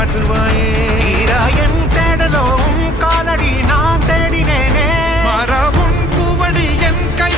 காட்டுவாயே. என் தேடலோ உன் காலடி நான் தேடினேனே. மரபுன் பூவடி என் கை